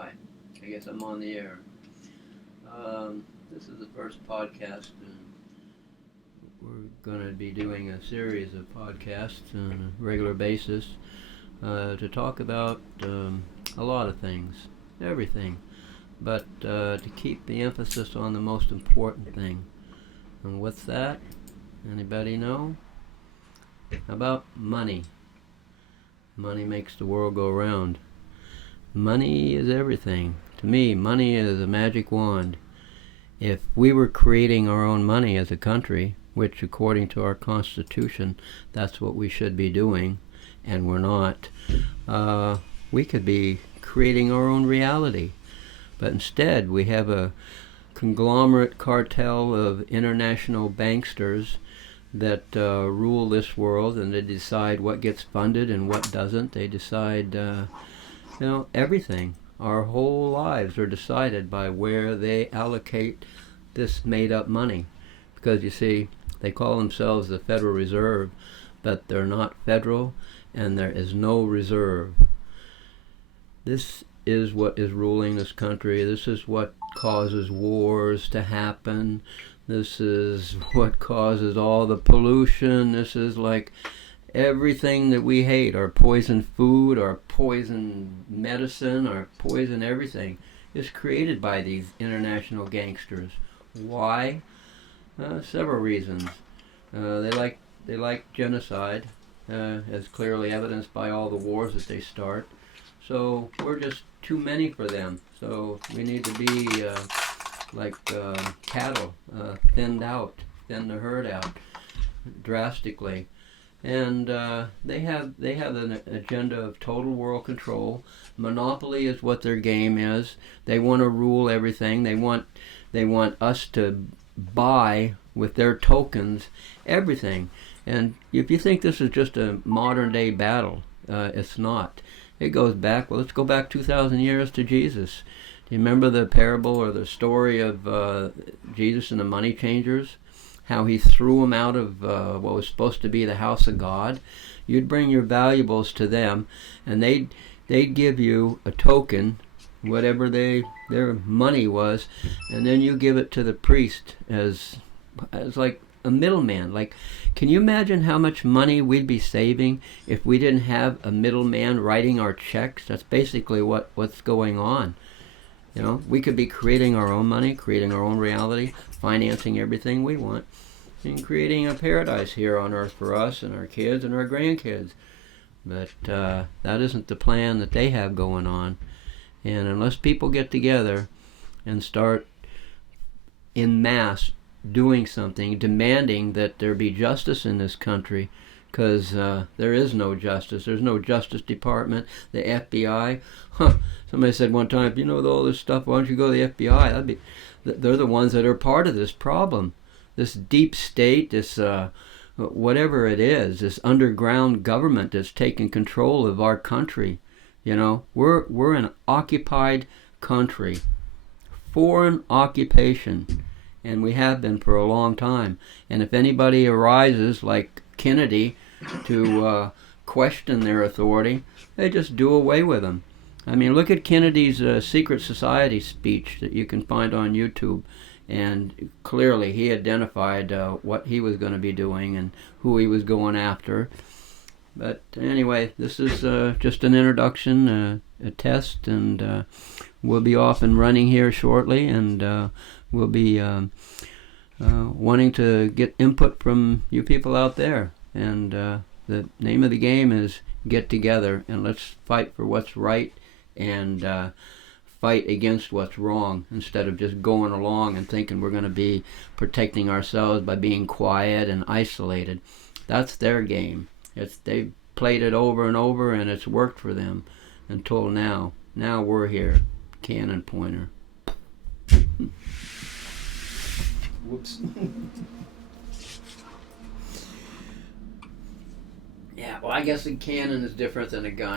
Hi, I guess I'm on the air. This is the first podcast, and we're going to be doing a series of podcasts on a regular basis to talk about a lot of things, everything, but to keep the emphasis on the most important thing. And what's that? Anybody know? About money. Money makes the world go round. Money is everything. To me, money is a magic wand. If we were creating our own money as a country, which according to our Constitution, that's what we should be doing, and we're not, we could be creating our own reality. But instead, we have a conglomerate cartel of international banksters that rule this world, and they decide what gets funded and what doesn't. They decide everything. Our whole lives are decided by where they allocate this made-up money. Because, you see, they call themselves the Federal Reserve, but they're not federal, and there is no reserve. This is what is ruling this country. This is what causes wars to happen. This is what causes all the pollution. This is like everything that we hate, our poison food, our poison medicine, our poison everything, is created by these international gangsters. Why? Several reasons. They like genocide, as clearly evidenced by all the wars that they start. So we're just too many for them. So we need to be like cattle, thin the herd out drastically. And they have an agenda of total world control. Monopoly is what their game is. They want to rule everything. They want us to buy with their tokens everything. And if you think this is just a modern day battle, it's not. It goes back. Well, let's go back 2,000 years to Jesus. Do you remember the parable or the story of Jesus and the money changers? How he threw them out of what was supposed to be the house of God. You'd bring your valuables to them, and they'd give you a token, whatever their money was, and then you give it to the priest as like a middleman. Like, can you imagine how much money we'd be saving if we didn't have a middleman writing our checks? That's basically what's going on. You know, we could be creating our own money, creating our own reality, financing everything we want, and creating a paradise here on earth for us and our kids and our grandkids. But that isn't the plan that they have going on. And unless people get together and start en masse doing something, demanding that there be justice in this country, because there is no justice. There's no Justice Department, the FBI. Somebody said one time, you know, all this stuff, why don't you go to the FBI? They're the ones that are part of this problem. This deep state, this whatever it is, this underground government that's taking control of our country. You know, we're an occupied country, foreign occupation, and we have been for a long time. And if anybody arises like Kennedy to question their authority, they just do away with them. I mean, look at Kennedy's secret society speech that you can find on YouTube, and clearly he identified what he was going to be doing and who he was going after. But anyway, this is just an introduction, a test, and we'll be off and running here shortly, and we'll be wanting to get input from you people out there. And the name of the game is get together and let's fight for what's right and fight against what's wrong, instead of just going along and thinking we're going to be protecting ourselves by being quiet and isolated. That's their game. They've played it over and over, and it's worked for them until now. Now we're here. Cannon pointer. Whoops. Yeah, well, I guess a cannon is different than a gun.